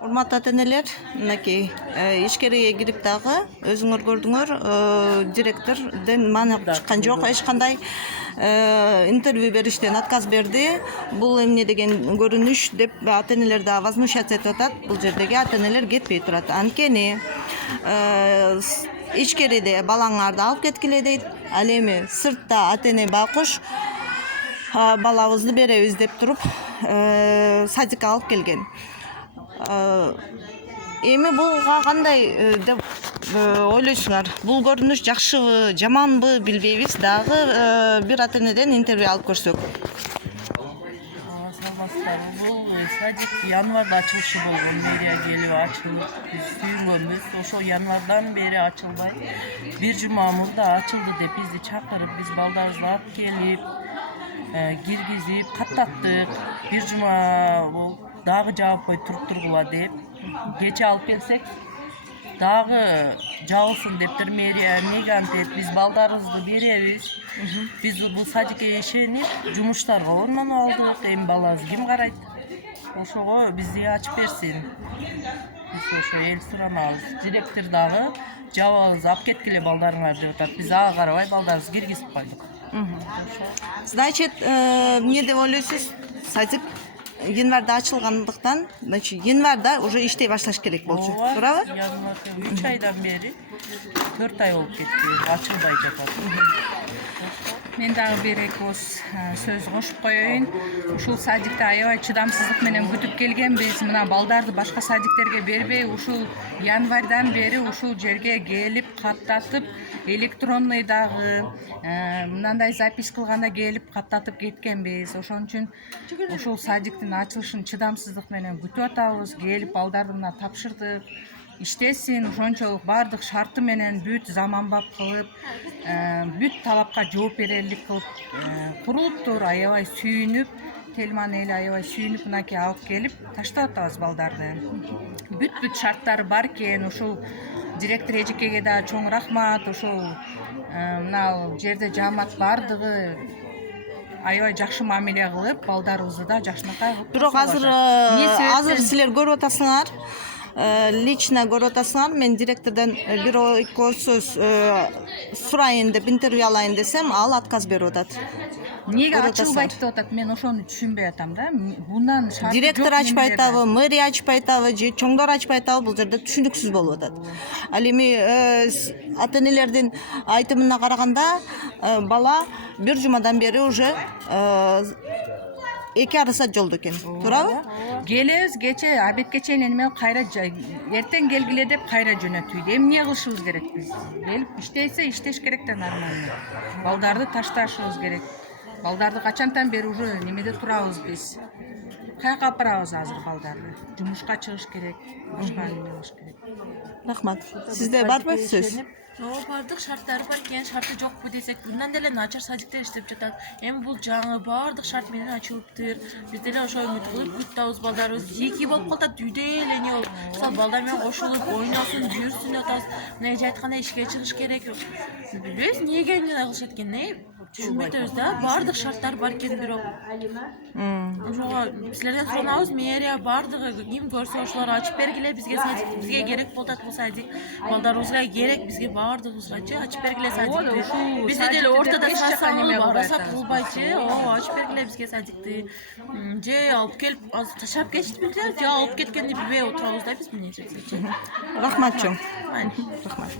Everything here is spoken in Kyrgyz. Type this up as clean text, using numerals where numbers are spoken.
Урматтуу ата-энелер, мынакей ишкерге кирип дагы өзүңөр көрдүңөр, директордон маанай чыккан жок, эч кандай интервью бериштен отказ берди. Бул эмне деген көрүнүш деп ата-энелер да возмущаться этип атат. Бул жердеги ата-энелер кетпей турат. Анткени ичкериде балаңарды алып кеткиле дейт. Ал эми сыртта ата-эне байкуш балабызды беребиз деп туруп садикке алып келген. Эми буга кандай деп ойлойсуңар? Бул көрүнүш жакшыбы, жаманбы билбейбиз. Дагы бир ата-энеден интервью алып көрсөк. Саламатсыздарбы? Бул садик январда ачылышы болгон, мэрия келип ачылып, биз сүйүнгөнбүз. Ошол январдан бери ачылбай, бир жума мурда ачылды деп бизди чакырып, биз балдарыбызды алып келип, киргизип, каттаттык. Бир жума болуп дагы жаап кой тургула деп. Кече алып келсек, дагы жабылсын дептир мэрия. Эмнеге антет? Биз балдарыбызды беребиз. Биз бул садикке ишенип, жумуштарга орнонуп алдык. Эми балабыз ким карайт? Ошого бизди ачып берсин. Биз ошо эл суранабыз. Директор дагы жабабыз, алып кеткиле балдарыңар деп атат. Биз ага карабай балдарыбызды киргизип койдук. Значит, эмне деп ойлойсуз? Садик январда ачылгандыктан, значит, январда уже иштей башташ керек болчу. Туурабы? Январда 3 айдан бери 4 ай болуп кетти, ачылбай жатат. Мен дагы бир эки ооз сөз кошуп коеюн. Ушул садикте аябай чыдамсыздык менен күтүп келгенбиз. Мына балдарды башка садиктерге бербей, ушул январдан бери ушул жерге келип каттатып, электронный дагы мындай запись кылганда келип каттатып кеткенбиз. Ошон үчүн ушул садиктин ачылышын чыдамсыздык менен күтүп атабыз. Келип балдарды мына тапшырдык. Иштесин, ошончолук баардык шарты менен бүт заманбап кылып, бүт талапка жооп берерлик кылып курулуптур. Аябай сүйүнүп, Тельман эли аябай сүйүнүп мынакей алып келип таштап атабыз балдарды. Бүт шарттары бар экен. Ушул директор эжекеге да чоң рахмат. Ушул мына жерде жаамат баардыгы аябай жакшы мамиле кылып, балдарыбызды да жакшынакай кылып. Бирок азыр силер көрүп атасыңар. Лично көрүп атасыңар. Мен директордон бир эки ооз сөз сурайын деп интервью алайын десем, ал отказ берип атат. Эмнеге ачылбайт деп атат? Мен ошону түшүнбөй атам да. Bundan шарты Директор ачпай атабы, мэрия ачпай атабы, же чоңдор ачпай атабы, бул жерде түшүнүксүз болуп атат. Ал эми ата-энелердин айтымына караганда, бала бир жумадан бери уже 2,5 саат жолдо экен. Туурабы? Келебиз кече обедке чейин эме кайра эртең келгиле деп кайра жөнөтүүдө. Эмне кылышыбыз керек биз? Келип иштесе иштеш керек да нормально. Балдарды ташташыбыз керек. Балдарды качантан бери уже немеде турабыз биз? Каяка апарабыз азыр балдарды? Жумушка чыгыш керек, башка неме кылыш керек. Рахмат. Сизде барбы сөз? Баардык шарттары бар экен, шарты жокпу десек, мындан деле начар садиктер иштеп жатат. Эми бул жаңы баардык шарт менен ачылыптыр. Биз деле ошо үмүт кылып күтөбүз балдарыбыз. Жеке болуп калат, үйдө эле эмне болуп, мисалы балдар менен кошулуп, ойносун, жүрсүн деп атабыз. Мына эже айткандай ишке чыгыш керек. Билбейбиз эмнеге эмне кылышат экен, түшүнбөй атабыз да. Баардык шарттар бар экен, бирок ошого силерден суранабыз, мэрия баардыгы ким көрсө ошолор ачып бергиле бизге садик. Бизге керек болуп атат бул садик. Балдарыбызга керек, бизге баардыгыбызгачы ачып бергиле садикти. Бизде деле ортодо расат кылбайчы, ачып бергиле бизге садикти. Же алып келип таштап кетишти, же алып кеткенди билбей отурабыз да биз эмне жерде. Рахмат чоң. Майли. Рахмат.